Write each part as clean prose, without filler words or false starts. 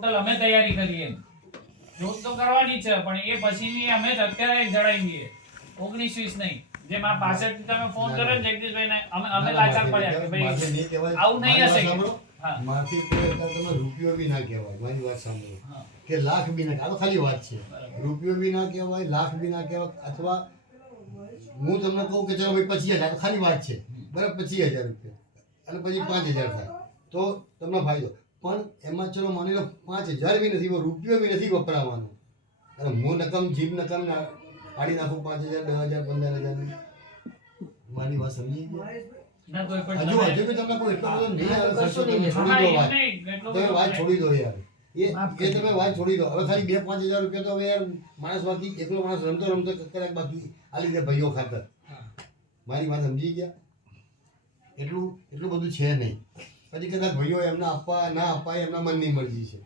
Total અમે તૈયારી કરીએ જોત તો કરવાની છે પણ એ પછીની અમે જ અત્યારે જણાવી દઈએ 19-20 નહીં જેમ આ પાછળથી તમે ફોન કર્યો ને જગદીશભાઈને અમે લાચાર પડ્યા કે ભાઈ આવું નહીં હશે હા માથી કોઈ અત્યારે તમે રૂપિયો બી ના કહેવાય મારી વાત સાંભળો કે લાખ બી ના આ તો ખાલી વાત છે રૂપિયો બી ના કહેવાય લાખ બી ના કહેવાય અથવા હું તમને કહું કે ચાલો ભાઈ 25,000 તો ખાલી વાત છે બરાબર 25,000 રૂપિયા અને પછી 5,000 થાય તો તમને ફાયદો પણ એમાં ચલો માની લો 5,000 બી નથી રૂપિયો બી નથી વપરાવાનો અને હું નકમ જીભ નકમ પાડી નાખું 5,000 10,000 15,000 મારી વાત સમજી ગયા ના કોઈ પણ હજુ બી તમને કોઈ એટલો બધો નહીં આવે ખર્ચો નહીં તમે વાત છોડી દો યાર એ તમે વાત છોડી દો હવે ખાલી 2-5,000 રૂપિયા તો હવે યાર માણસ બાકી એકલો માણસ રમતો કદાચ બાકી આ લીધે ભાઈઓ ખાતર મારી વાત સમજી ગયા એટલું બધું છે નહીં પછી કદાચ ભાઈઓ એમને આપવા ના આપવા એમના મનની મરજી છે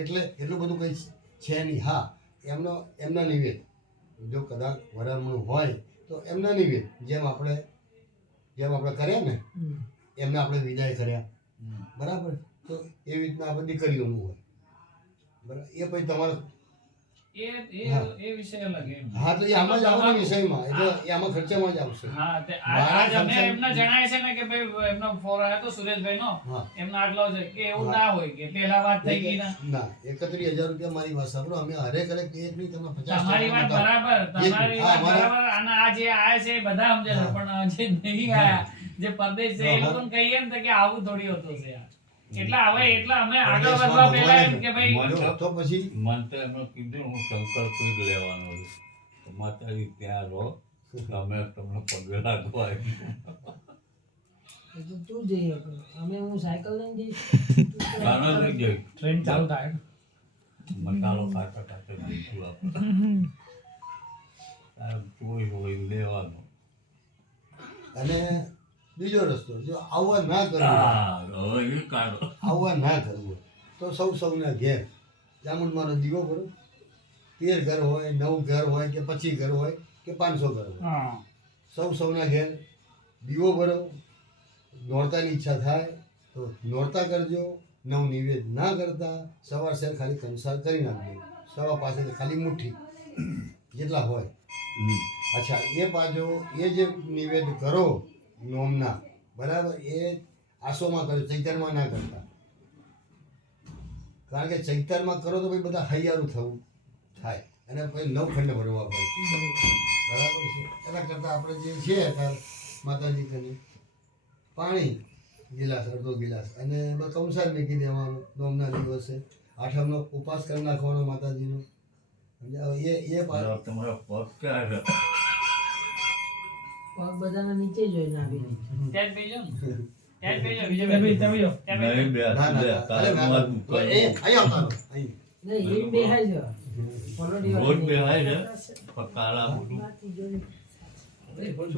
એટલે એટલું બધું કંઈ છે નહીં હા એમના નિવેદ જો કદાચ વરામણું હોય તો એમના નિવેદ જેમ આપણે કર્યા ને એમને આપણે વિદાય કર્યા બરાબર તો એવી રીતના આપણે દીકરીઓનું હોય બરાબર એ પછી તમારે એ વિષય અલગ એમ હા તો એ આમાં જ આવવાનો વિષયમાં એટલે એ આમાં ખર્ચામાં જ આવશે હા તે આજ અમે એમને જણાય છે ને કે ભાઈ એમનો ફોન આવ્યો તો સુરેશભાઈ નો એમનો આટલો છે કે એવું ના હોય કે પહેલા વાત થઈ ગઈ ના 31,000 રૂપિયા મારી વાત સાંભળો અમે હરેક એક નહીં તમે 50 તમારી વાત બરાબર અને આ જે આયા છે એ બધા સમજે છે પણ જે નહીં આયા જે પરદેશ છે એ લોકોને કહીએ ને કે આવું થોડી હોતું છે એટલે હવે અમે આગળ વધવા પહેલા એમ કે ભાઈ તો પછી મન તો એમણે કીધું હું શંકર પીર લેવાનો છું માતાજી ત્યાં રહો અમે તમને પગે લાગવા તું જઈ અમે હું સાયકલ લઈને જઈશ ગાનો લઈ જઈ ટ્રેન ચાલુ થાય મસાલો ખાતા ખાતા જઈશું આપણે ચોઈ હોય લેવાનો અને બીજો રસ્તો જો આવવા ના કરવું હવે એ કાઢો આવવા ના કરવું તો સૌના ઘેર ચામુંડમાનો દીવો ભરો 13 ઘર હોય 9 ઘર હોય કે 25 ઘર હોય કે 500 ઘર હોય સૌના ઘેર દીવો ભરો નોરતાની ઈચ્છા થાય તો નોરતા કરજો નવ નિવેદ ના કરતા સવાર શેર ખાલી કંસાર કરી નાખજો સવા પાસે ખાલી મુઠ્ઠી જેટલા હોય અચ્છા એ પાછો એ જે નિવેદ કરો નોમના બરાબર એ આસોમાં કરો ચૈતરમાં ના કરતા કારણ કે ચૈતરમાં કરો તો ભાઈ બધા હૈયારું થવું થાય અને પછી 9 ખંડ ભરવા પડે બરાબર છે એના કરતાં આપણે જે છે અત્યારે માતાજી કને પાણી ગિલાસ અડધો ગિલાસ અને કંસાર મૂકી દેવાનો નોમના દિવસે આઠમનો ઉપવાસ કરી નાખવાનો માતાજીનો એ તમારા પગ ક્યાં છે પગ બધાના નીચે જોઈને આવી ત્યાં જ બેજો ને ત્યાં જ બેજો બીજો બેજો નહીં બે નહીં એ બેહાઈ જવા રોજ બેહાય છે પકાળા બધું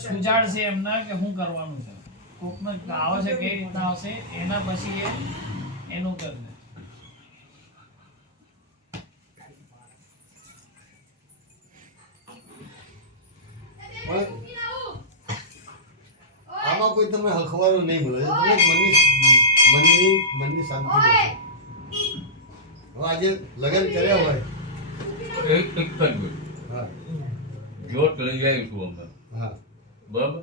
સુજાડ છે એમના કે શું કરવાનું છે કોકમાં આવે છે કઈ રીતના આવશે એના પછી એનું કરને આમાં કોઈ તમને હખવાનું નહીં મળે મનની શાંતિ રહેશે. હવે આજે લગ્ન કર્યા હોય એક જ હા જોત લઈ આવીશું અમે હા બરાબર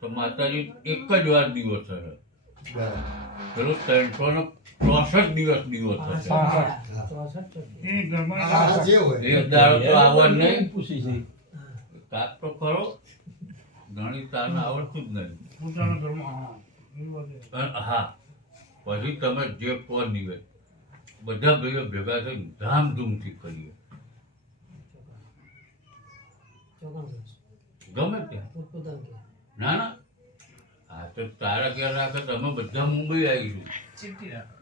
તો માતાજી એક જ વાર દિવસ થશે બરાબર પેલો 364 દિવસ થશે આ જે હોય એ દાડો તો આવવા નહીં પૂછી છે કાક તો ખરો ઘણી તારને આવડતું જ નહીં હા પછી તમે જે કહો નિવેદ બધા ભાઈઓ ભેગા થઈને ધામધૂમથી કરીએ ગમે ત્યાં ના ના હા તો તારા ઘેર રાખે તમે બધા મુંબઈ આવીશું ચીપટી રાખો